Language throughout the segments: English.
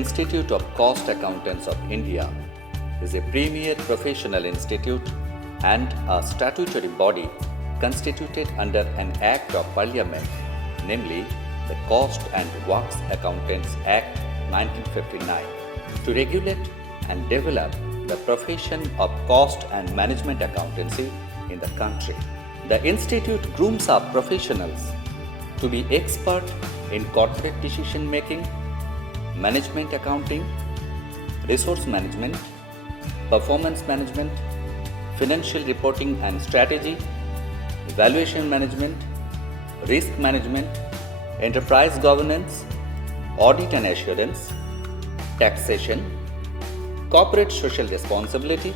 Institute of Cost Accountants of India is a premier professional institute and a statutory body constituted under an Act of Parliament, namely the Cost and Works Accountants Act 1959, to regulate and develop the profession of cost and management accountancy in the country. The institute grooms up professionals to be expert in corporate decision making, management accounting, resource management, performance management, financial reporting and strategy, evaluation management, risk management, enterprise governance, audit and assurance, taxation, corporate social responsibility,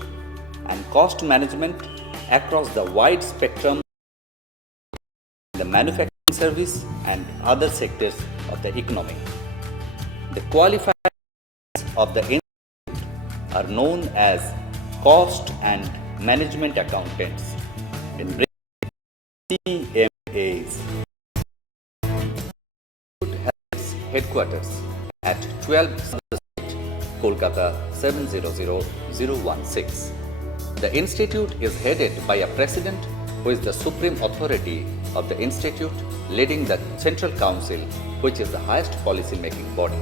and cost management across the wide spectrum of the manufacturing service and other sectors of the economy. The qualifiers of the institute are known as cost and management accountants, in CMAs. The institute has its headquarters at 12 South Street, Kolkata 700016. The institute is headed by a president who is the supreme authority of the institute, leading the Central Council, which is the highest policy-making body.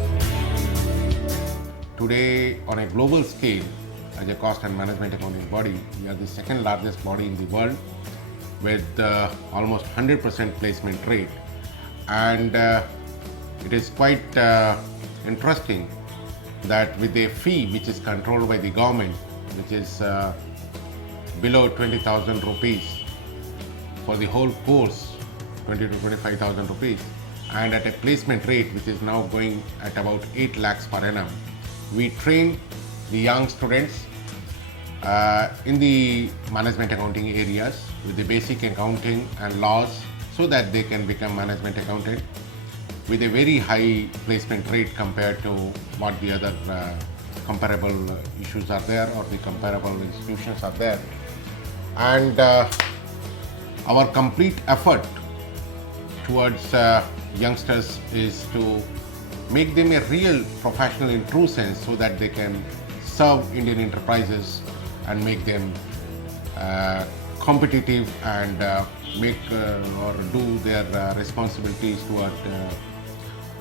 Today, on a global scale, as a cost and management accounting body, we are the second largest body in the world with almost 100% placement rate. And it is quite interesting that with a fee which is controlled by the government, which is below 20,000 rupees for the whole course, 20 to 25,000 rupees, and at a placement rate which is now going at about 8 lakhs per annum. We train the young students in the management accounting areas with the basic accounting and laws so that they can become management accountant with a very high placement rate compared to what the other comparable issues are there or the comparable institutions are there. And our complete effort towards youngsters is to make them a real professional in true sense so that they can serve Indian enterprises and make them competitive and make or do their responsibilities toward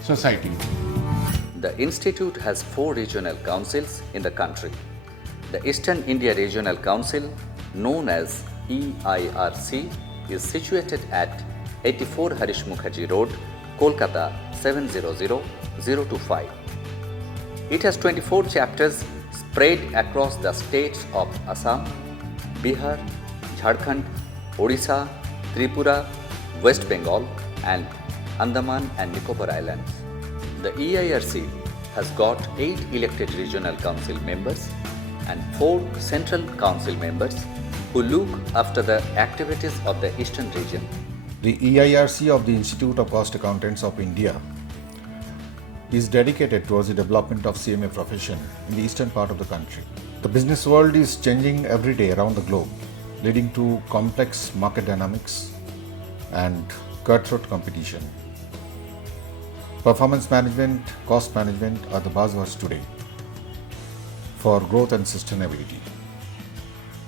society. The institute has 4 regional councils in the country. The Eastern India Regional Council, known as EIRC, is situated at 84 Harish Mukherjee Road, Kolkata 700025. It has 24 chapters spread across the states of Assam, Bihar, Jharkhand, Odisha, Tripura, West Bengal, and Andaman and Nicobar Islands. The EIRC has got 8 elected regional council members and 4 central council members who look after the activities of the eastern region. The EIRC of the Institute of Cost Accountants of India is dedicated towards the development of CMA profession in the eastern part of the country. The business world is changing every day around the globe, leading to complex market dynamics and cutthroat competition. Performance management, cost management are the buzzwords today for growth and sustainability.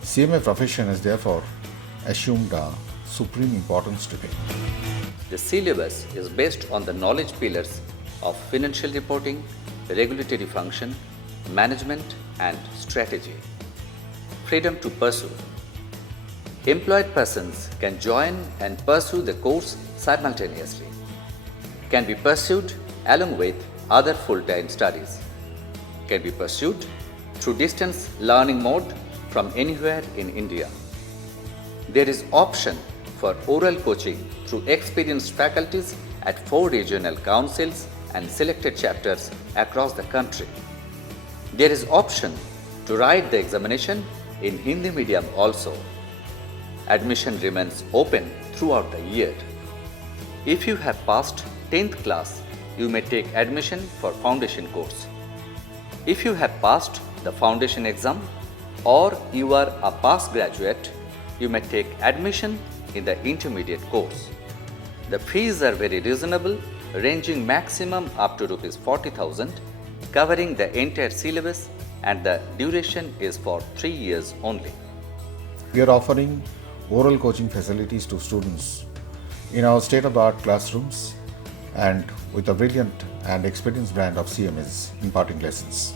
CMA profession has therefore assumed a supreme importance today. The syllabus is based on the knowledge pillars of financial reporting, regulatory function, management, and strategy. Freedom to pursue. Employed persons can join and pursue the course simultaneously. Can be pursued along with other full-time studies. Can be pursued through distance learning mode from anywhere in India. There is option for oral coaching through experienced faculties at 4 regional councils and selected chapters across the country. There is option to write the examination in Hindi medium also. Admission remains open throughout the year. If you have passed 10th class, you may take admission for foundation course. If you have passed the foundation exam or you are a past graduate, you may take admission in the intermediate course. The fees are very reasonable, ranging maximum up to Rs 40,000 covering the entire syllabus, and the duration is for 3 years only. We are offering oral coaching facilities to students in our state-of-the-art classrooms and with a brilliant and experienced brand of CMS imparting lessons.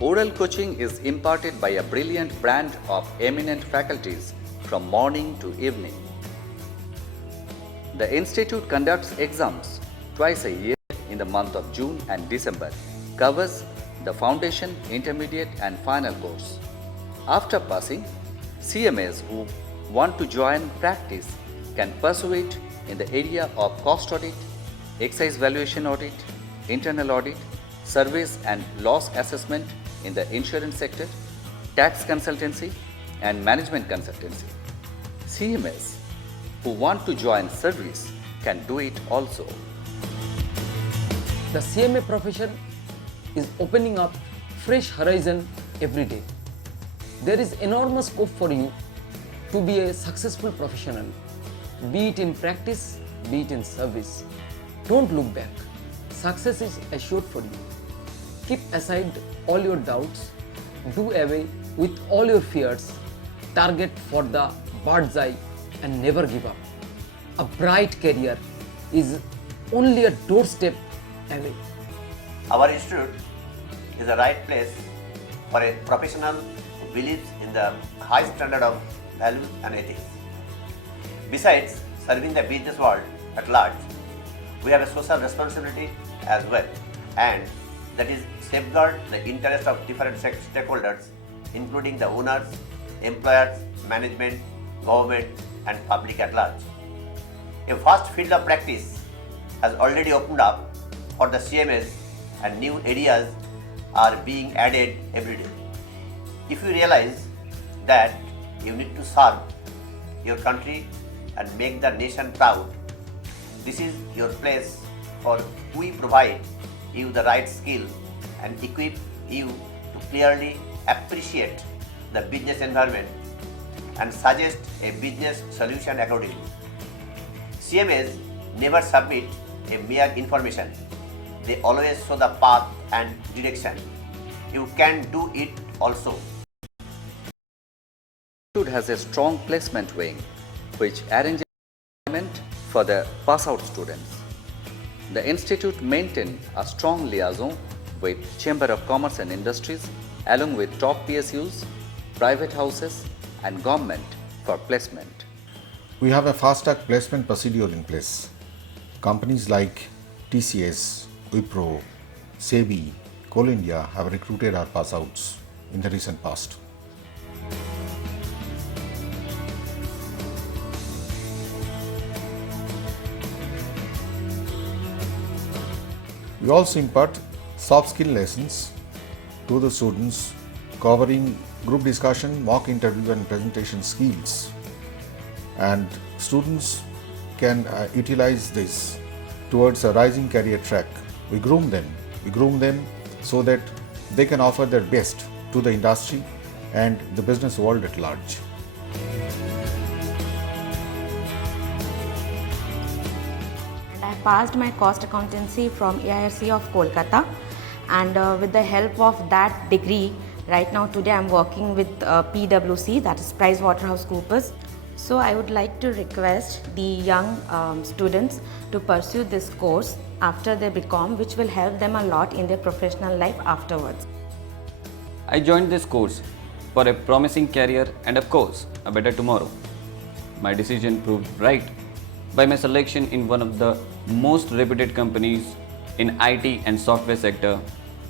Oral coaching is imparted by a brilliant brand of eminent faculties from morning to evening. The institute conducts exams twice a year in the month of June and December, covers the foundation, intermediate and final course. After passing, CMAs who want to join practice can pursue it in the area of cost audit, excise valuation audit, internal audit, service and loss assessment in the insurance sector, tax consultancy and management consultancy. CMAs who want to join service can do it also. The CMA profession is opening up fresh horizon every day. There is enormous scope for you to be a successful professional, be it in practice, be it in service. Don't look back. Success is assured for you. Keep aside all your doubts, do away with all your fears, target for the bird's eye and never give up. A bright career is only a doorstep away. Our institute is the right place for a professional who believes in the high standard of values and ethics. Besides serving the business world at large, we have a social responsibility as well, and that is safeguard the interest of different stakeholders, including the owners, employers, management, government and public at large. A vast field of practice has already opened up for the CMS and new areas are being added every day. If you realize that you need to serve your country and make the nation proud, this is your place, for we provide you the right skill and equip you to clearly appreciate the business environment and suggest a business solution accordingly. CMAs never submit a mere information. They always show the path and direction. You can do it also. The institute has a strong placement wing which arranges employment for the pass-out students. The institute maintains a strong liaison with Chamber of Commerce and Industries along with top PSUs, private houses and government for placement. We have a fast-track placement procedure in place. Companies like TCS, Wipro, SEBI, Coal India have recruited our pass-outs in the recent past. We also impart soft skill lessons to the students covering group discussion, mock interview and presentation skills. And students can utilize this towards a rising career track. We groom them so that they can offer their best to the industry and the business world at large. I passed my cost accountancy from AIRC of Kolkata, and with the help of that degree, right now today I'm working with PwC, that is PricewaterhouseCoopers. So I would like to request the young students to pursue this course after their BCom, which will help them a lot in their professional life afterwards. I joined this course for a promising career and of course a better tomorrow. My decision proved right by my selection in one of the most reputed companies in IT and software sector,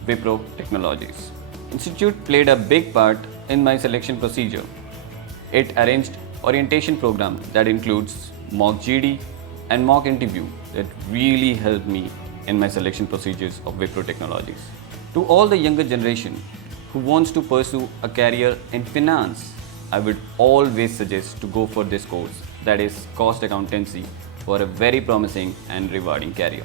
Wipro Technologies. Institute played a big part in my selection procedure. It arranged orientation program that includes mock GD and mock interview that really helped me in my selection procedures of Wipro Technologies. To all the younger generation who wants to pursue a career in finance, I would always suggest to go for this course, that is cost accountancy, for a very promising and rewarding career.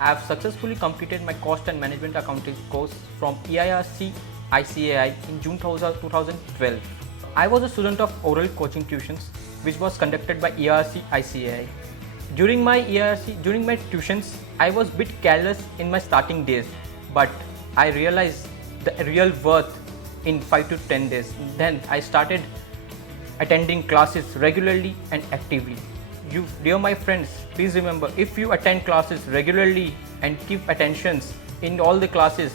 I have successfully completed my cost and management accounting course from EIRC ICAI in June 2012. I was a student of oral coaching tuitions which was conducted by ERC ICAI. During my tuitions, I was a bit careless in my starting days, but I realized the real worth in 5 to 10 days. Then I started attending classes regularly and actively. You, dear my friends, please remember, if you attend classes regularly and keep attentions in all the classes,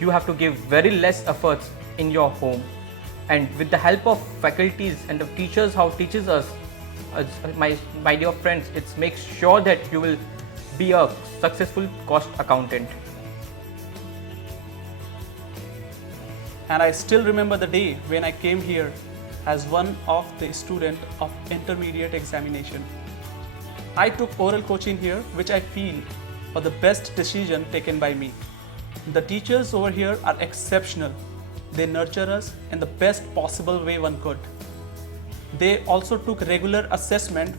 you have to give very less efforts in your home. And with the help of faculties and the teachers how teaches us, my dear friends, it makes sure that you will be a successful cost accountant. And I still remember the day when I came here as one of the student of intermediate examination. I took oral coaching here, which I feel was the best decision taken by me. The teachers over here are exceptional. They nurture us in the best possible way one could. They also took regular assessment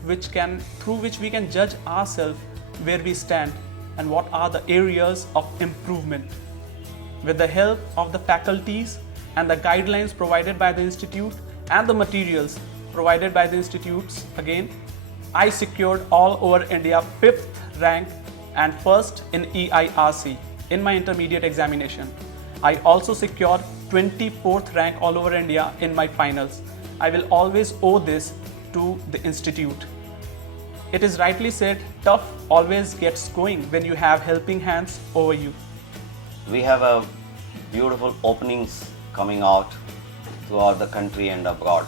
through which we can judge ourselves where we stand and what are the areas of improvement. With the help of the faculties and the guidelines provided by the institute and the materials provided by the institutes, again, I secured all over India 5th rank and first in EIRC in my intermediate examination. I also secured 24th rank all over India in my finals. I will always owe this to the institute. It is rightly said, tough always gets going when you have helping hands over you. We have a beautiful openings coming out throughout the country and abroad.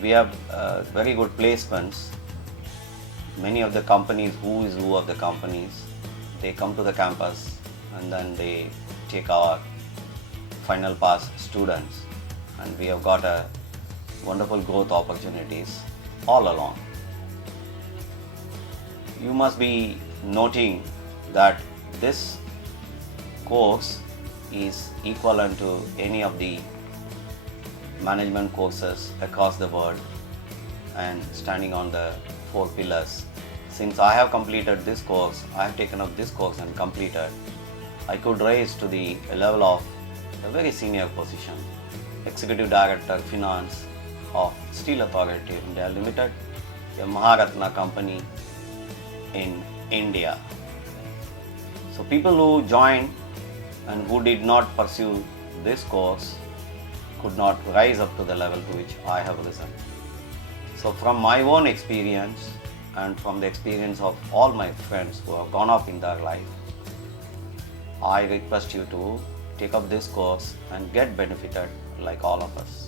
We have very good placements. Many of the companies, who is who of the companies, they come to the campus and then they take our final pass students, and we have got a wonderful growth opportunities all along. You must be noting that this course is equivalent to any of the management courses across the world and standing on the 4 pillars. Since I have completed this course, I have taken up this course and completed, I could rise to the level of a very senior position, Executive Director Finance of Steel Authority of India Limited, a Maharatna company in India. So people who joined and who did not pursue this course could not rise up to the level to which I have risen. So from my own experience and from the experience of all my friends who have gone up in their life, I request you to take up this course and get benefited like all of us.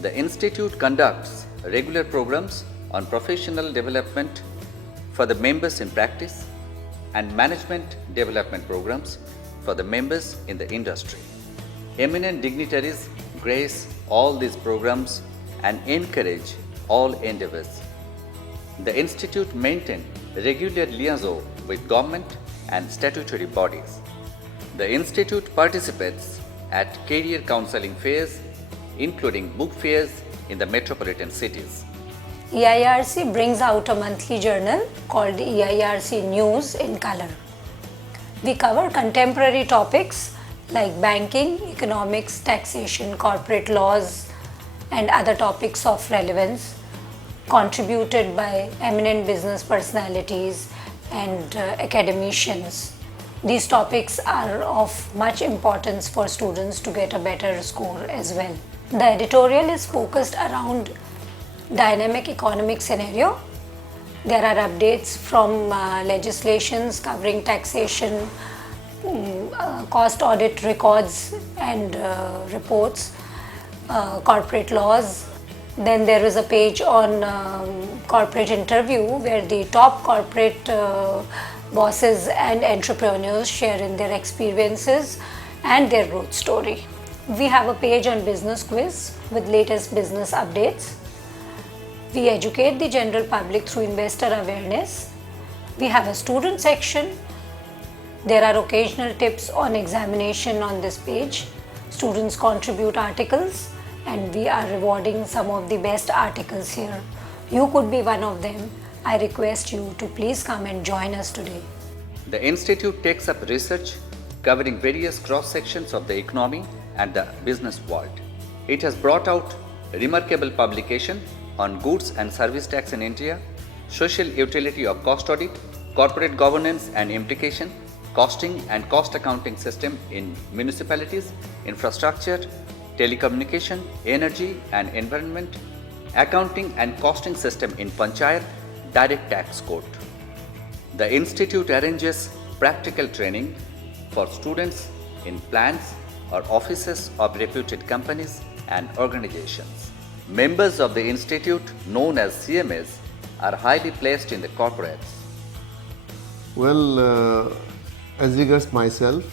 The Institute conducts regular programs on professional development for the members in practice and management development programs for the members in the industry. Eminent dignitaries grace all these programs and encourage all endeavors. The Institute maintains regular liaison with government and statutory bodies. The Institute participates at career counseling fairs, including book fairs in the metropolitan cities. EIRC brings out a monthly journal called EIRC News in Color. We cover contemporary topics like banking, economics, taxation, corporate laws, and other topics of relevance, contributed by eminent business personalities and academicians. These topics are of much importance for students to get a better score as well. The editorial is focused around dynamic economic scenario. There are updates from legislations covering taxation, cost audit records and reports, corporate laws. Then there is a page on corporate interview where the top corporate bosses and entrepreneurs share in their experiences and their growth story. We have a page on business quiz with latest business updates. We educate the general public through investor awareness. We have a student section. There are occasional tips on examination on this page. Students contribute articles and we are rewarding some of the best articles here. You could be one of them. I request you to please come and join us today. The institute takes up research covering various cross sections of the economy and the business world. It has brought out remarkable publication on goods and service tax in India, social utility of cost audit, corporate governance and implication, costing and cost accounting system in municipalities, infrastructure, telecommunication, energy and environment, accounting and costing system in Panchayat, direct tax code. The institute arranges practical training for students in plants or offices of reputed companies and organizations. Members of the institute, known as CMAs, are highly placed in the corporates. Well, as regards myself,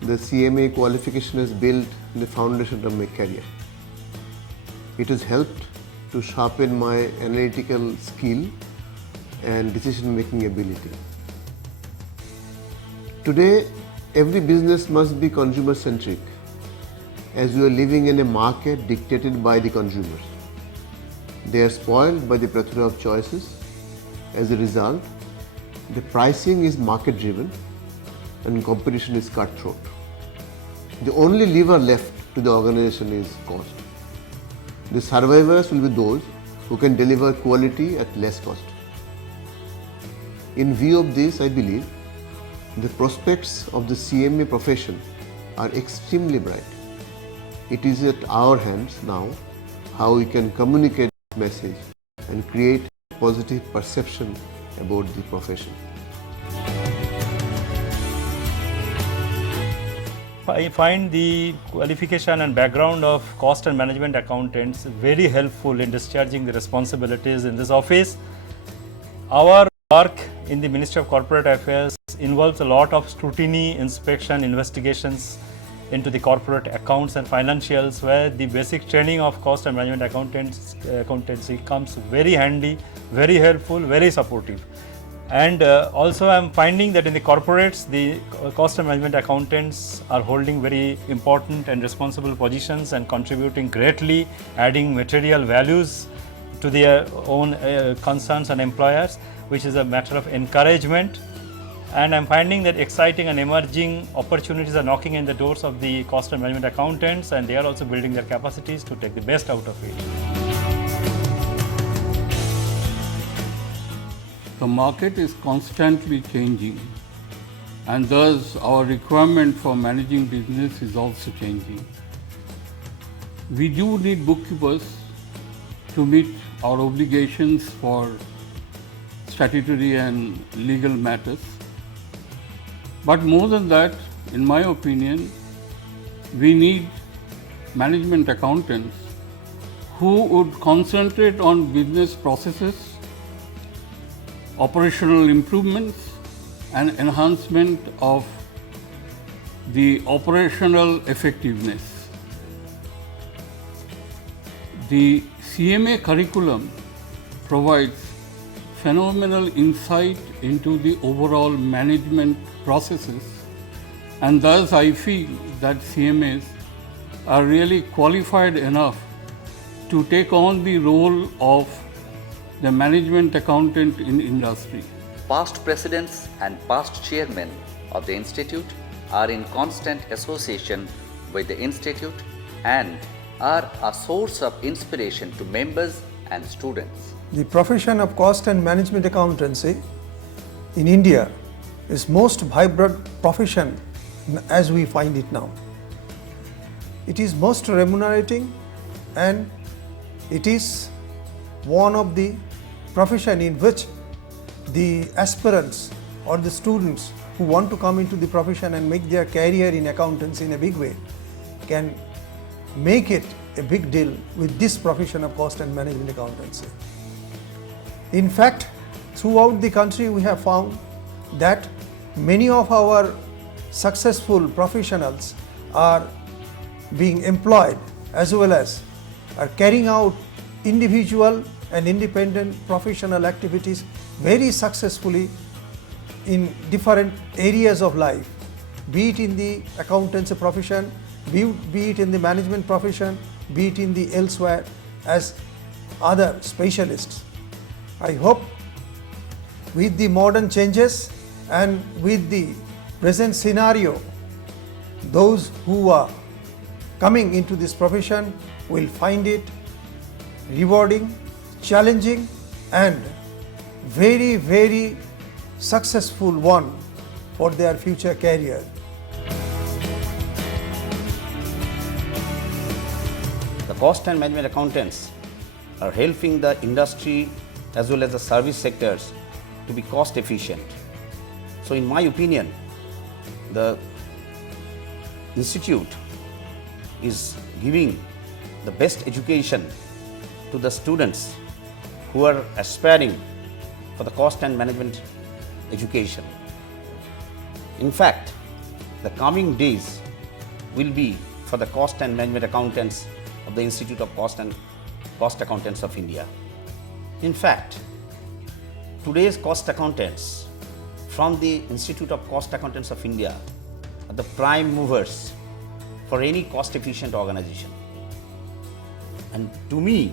the CMA qualification has built the foundation of my career. It has helped to sharpen my analytical skill and decision-making ability. Today, every business must be consumer-centric, as we are living in a market dictated by the consumers. They are spoiled by the plethora of choices. As a result, the pricing is market-driven and competition is cutthroat. The only lever left to the organization is cost. The survivors will be those who can deliver quality at less cost. In view of this, I believe the prospects of the CMA profession are extremely bright. It is at our hands now how we can communicate this message and create positive perception about the profession. I find the qualification and background of cost and management accountants very helpful in discharging the responsibilities in this office. Our work in the Ministry of Corporate Affairs involves a lot of scrutiny, inspection, investigations into the corporate accounts and financials, where the basic training of cost and management accountancy comes very handy, very helpful, very supportive. And also I am finding that in the corporates, the cost and management accountants are holding very important and responsible positions and contributing greatly, adding material values to their own concerns and employers, which is a matter of encouragement. And I am finding that exciting and emerging opportunities are knocking in the doors of the cost and management accountants, and they are also building their capacities to take the best out of it. The market is constantly changing, and thus our requirement for managing business is also changing. We do need bookkeepers to meet our obligations for statutory and legal matters. But more than that, in my opinion, we need management accountants who would concentrate on business processes, operational improvements, and enhancement of the operational effectiveness. The CMA curriculum provides phenomenal insight into the overall management processes, and thus I feel that CMAs are really qualified enough to take on the role of the management accountant in industry. Past presidents and past chairmen of the institute are in constant association with the institute and are a source of inspiration to members and students. The profession of cost and management accountancy in India is most vibrant profession as we find it now. It is most remunerating, and it is one of the profession in which the aspirants or the students who want to come into the profession and make their career in accountancy in a big way can make it a big deal with this profession of cost and management accountancy. In fact, throughout the country we have found that many of our successful professionals are being employed as well as are carrying out individual and independent professional activities very successfully in different areas of life, be it in the accountancy profession, be it in the management profession, be it in the elsewhere as other specialists. I hope with the modern changes and with the present scenario, those who are coming into this profession will find it rewarding, challenging and very, very successful one for their future career. The cost and management accountants are helping the industry as well as the service sectors to be cost efficient. So in my opinion, the institute is giving the best education to the students who are aspiring for the cost and management education. In fact, the coming days will be for the cost and management accountants of the Institute of Cost Accountants of India. In fact, today's cost accountants from the Institute of Cost Accountants of India are the prime movers for any cost efficient organization. And to me,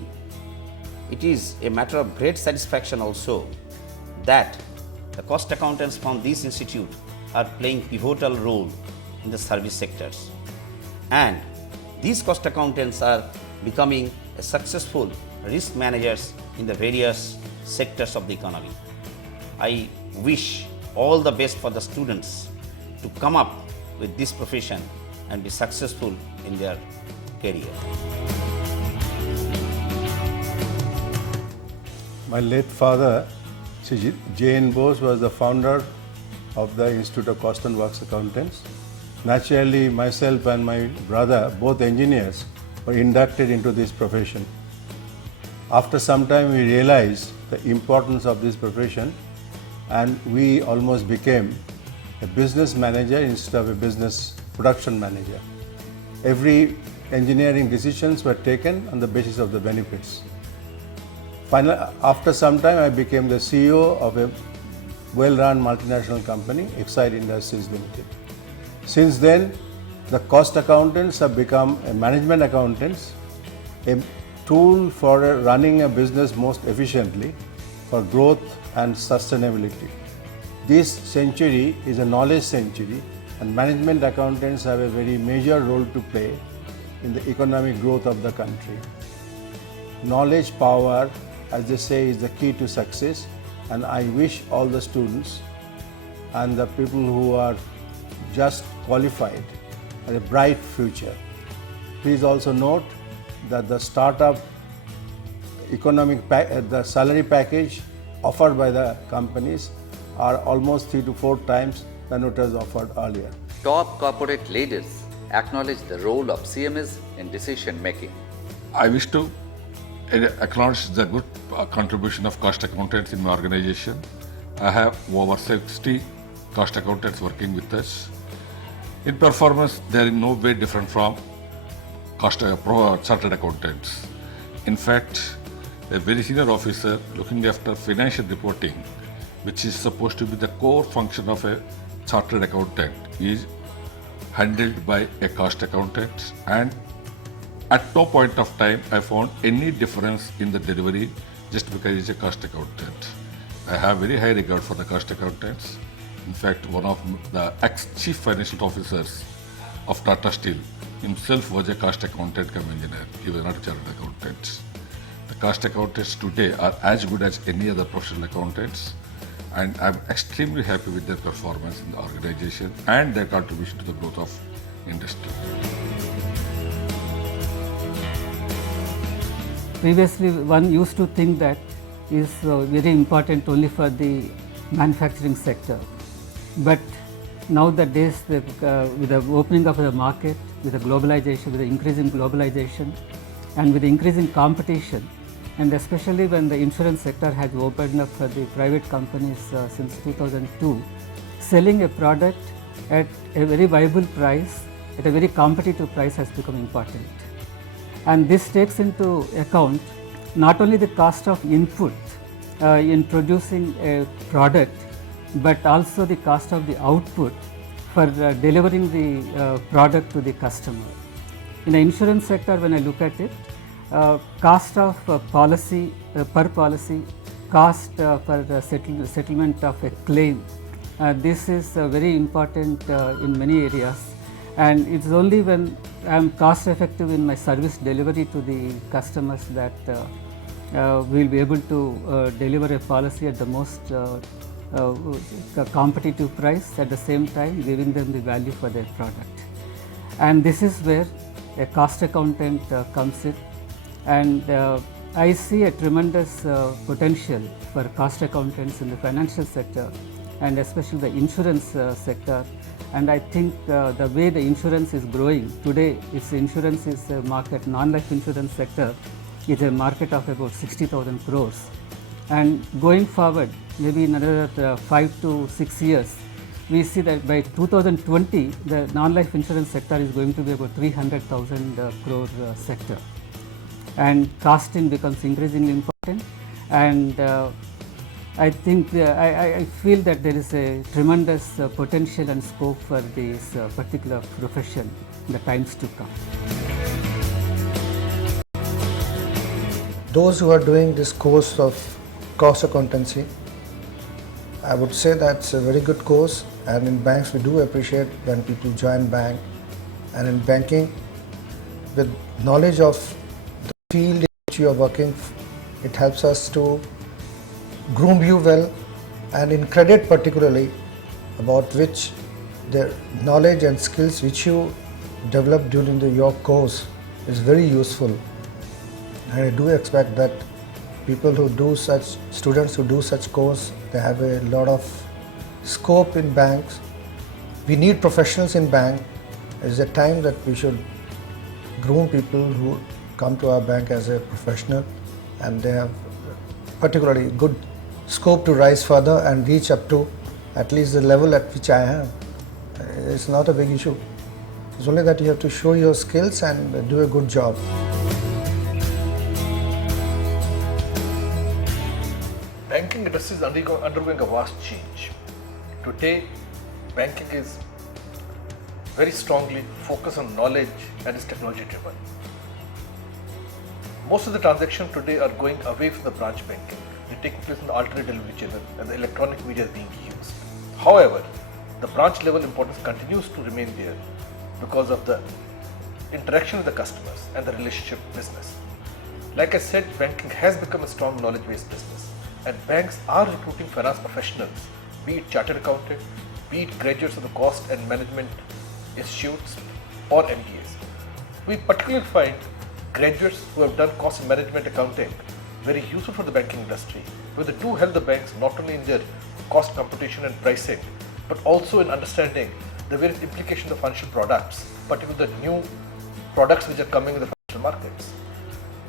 it is a matter of great satisfaction also that the cost accountants from this institute are playing pivotal role in the service sectors. And these cost accountants are becoming a successful risk managers in the various sectors of the economy. I wish all the best for the students to come up with this profession and be successful in their career. My late father, J.N. Bose, was the founder of the Institute of Cost and Works Accountants. Naturally, myself and my brother, both engineers, were inducted into this profession. After some time, we realized the importance of this profession and we almost became a business manager instead of a business production manager. Every engineering decisions were taken on the basis of the benefits. Finally, after some time, I became the CEO of a well-run multinational company, Exide Industries Limited. Since then, the cost accountants have become a management accountants, a tool for running a business most efficiently for growth and sustainability. This century is a knowledge century and management accountants have a very major role to play in the economic growth of the country. Knowledge power, as they say, is the key to success, and I wish all the students and the people who are just qualified a bright future. Please also note that the startup the salary package offered by the companies are almost 3 to 4 times than it was offered earlier. Top corporate leaders acknowledge the role of CMS in decision making. I wish to acknowledge the good contribution of cost accountants in my organization. I have over 60 cost accountants working with us. In performance, they are in no way different from chartered accountants. In fact, a very senior officer looking after financial reporting, which is supposed to be the core function of a chartered accountant, is handled by a cost accountant, and at no point of time I found any difference in the delivery just because he's a cost accountant. I have very high regard for the cost accountants. In fact, one of the ex-chief financial officers of Tata Steel himself was a cost accountant cum engineer. He was not a chartered accountant. The cost accountants today are as good as any other professional accountants, and I'm extremely happy with their performance in the organization and their contribution to the growth of industry. Previously, one used to think that is very important only for the manufacturing sector. But nowadays, with the opening of the market, with the globalization, with the increasing globalization, and with the increasing competition, and especially when the insurance sector has opened up for the private companies since 2002, selling a product at a very viable price, at a very competitive price has become important. And this takes into account not only the cost of input in producing a product, but also the cost of the output for delivering the product to the customer. In the insurance sector, when I look at it, cost of policy per policy cost for the settlement of a claim. This is very important in many areas, and it's only when I am cost effective in my service delivery to the customers that we will be able to deliver a policy at the most competitive price, at the same time giving them the value for their product. And this is where a cost accountant comes in, and I see a tremendous potential for cost accountants in the financial sector and especially the insurance sector. And I think the way the insurance is growing today, insurance is a market, non-life insurance sector is a market of about 60,000 crores. And going forward, maybe in another 5 to 6 years, we see that by 2020, the non-life insurance sector is going to be about 300,000 crore sector. And costing becomes increasingly important, and I think I feel that there is a tremendous potential and scope for this particular profession in the times to come. Those who are doing this course of cost accountancy, I would say that's a very good course, and in banks we do appreciate when people join bank, and in banking with knowledge of the field in which you are working, it helps us to groom you well, and in credit particularly, about which the knowledge and skills which you develop during your course is very useful. And I do expect that people who do such, students who do such course, they have a lot of scope in banks. We need professionals in bank. It's a time that we should groom people who come to our bank as a professional, and they have particularly good scope to rise further and reach up to at least the level at which I am. It's not a big issue. It's only that you have to show your skills and do a good job. Banking industry is undergoing a vast change. Today, banking is very strongly focused on knowledge and is technology driven. Most of the transactions today are going away from the branch banking. They're taking place in the alternate delivery channel, and the electronic media is being used. However, the branch level importance continues to remain there because of the interaction with the customers and the relationship business. Like I said, banking has become a strong knowledge based business, and banks are recruiting finance professionals, be it chartered accountant, be it graduates of the cost and management institutes or MBAs. We particularly find graduates who have done cost and management accounting very useful for the banking industry, because they do help the banks not only in their cost computation and pricing, but also in understanding the various implications of financial products, particularly the new products which are coming in the financial markets.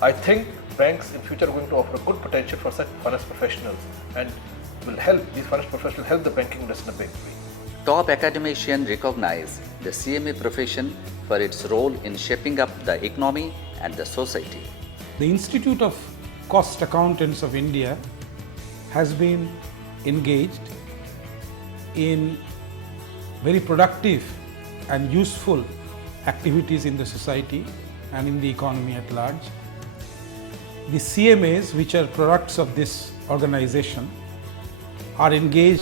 I think banks in future are going to offer a good potential for such finance professionals, and will help these finance professionals help the banking industry in a big way. Top academicians recognize the CMA profession for its role in shaping up the economy and the society. The Institute of Cost Accountants of India has been engaged in very productive and useful activities in the society and in the economy at large. The CMAs, which are products of this organization, are engaged